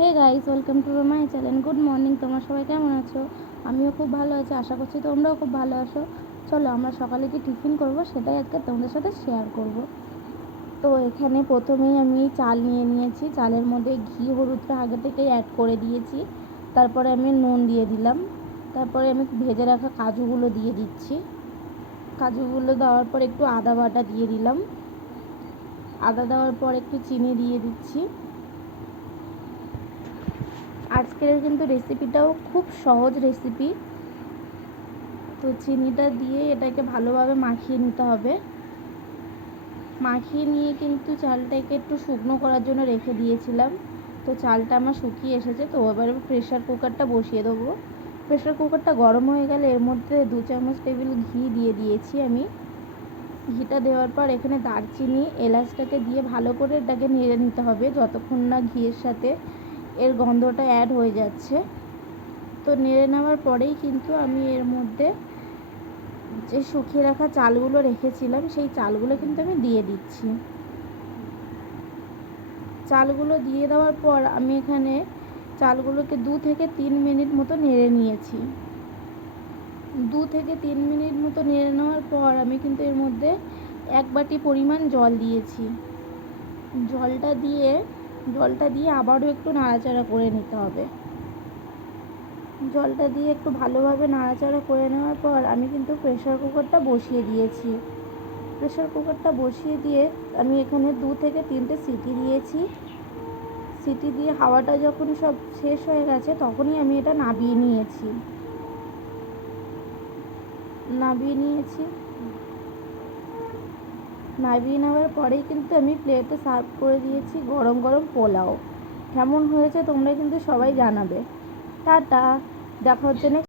Hey guys, welcome to my channel. Good morning. তোমরা সবাই কেমন আছো? আমিও খুব ভালো আছি, আশা করছি তোমরাও খুব ভালো আছো। চলো আমরা সকালে কি টিফিন করব সেটাই আজকে তোমাদের সাথে শেয়ার করব। তো এখানে প্রথমেই আমি চাল নিয়ে নিয়েছি। চালের মধ্যে ঘি হলুদটা আগে থেকেই অ্যাড করে দিয়েছি। তারপরে আমি নুন দিয়ে দিলাম। তারপরে আমি ভেজে রাখা কাজুগুলো দিয়ে দিচ্ছি। কাজুগুলো দেওয়ার পর একটু আদা বাটা দিয়ে দিলাম। আদা দেওয়ার পর একটু চিনি দিয়ে দিচ্ছি। আজকের কিন্তু রেসিপিটাও খুব সহজ রেসিপি। তো চিনিটা দিয়ে এটাকে ভালোভাবে মাখিয়ে নিতে হবে। মাখিয়ে নিয়ে কিন্তু চালটাকে একটু শুকনো করার জন্য রেখে দিয়েছিলাম। তো চালটা আমার শুকিয়ে এসেছে। তো এবারে প্রেশার কুকারটা বসিয়ে দেবো। প্রেশার কুকারটা গরম হয়ে গেলে এর মধ্যে 2 চামচ টেবিল ঘি দিয়ে দিয়েছি আমি। ঘিটা দেওয়ার পর এখানে দারচিনি এলাচটাকে দিয়ে ভালো করে এটাকে নেড়ে নিতে হবে যতক্ষণ না ঘিয়ের সাথে এর গন্ধটা অ্যাড হয়ে যাচ্ছে। তো নেড়ে নেওয়ার পরেই কিন্তু আমি এর মধ্যে যে শুকিয়ে রাখা চালগুলো রেখেছিলাম সেই চালগুলো কিন্তু আমি দিয়ে দিচ্ছি। চালগুলো দিয়ে দেওয়ার পর আমি এখানে চালগুলোকে 2 থেকে 3 মিনিট মতো নেড়ে নিয়েছি। 2 থেকে 3 মিনিট মতো নেড়ে নেওয়ার পর আমি কিন্তু এর মধ্যে 1 বাটি পরিমাণ জল দিয়েছি। জলটা দিয়ে আবারও একটু নাড়াচাড়া করে নিতে হবে। জলটা দিয়ে একটু ভালোভাবে নাড়াচাড়া করে নেওয়ার পর আমি কিন্তু প্রেশার কুকারটা বসিয়ে দিয়েছি। প্রেশার কুকারটা বসিয়ে দিয়ে আমি এখানে 2 থেকে 3টে সিটি দিয়েছি। সিটি দিয়ে হাওয়াটা যখন সব শেষ হয়ে গেছে তখনই আমি এটা নামিয়ে নিয়েছি। নামিয়ে নেওয়ার পরেই কিন্তু আমি প্লেটে সার্ভ করে দিয়েছি গরম গরম পোলাও। কেমন হয়েছে তোমরা কিন্তু সবাই জানাবে। টাটা, দেখা হচ্ছে নেক্সট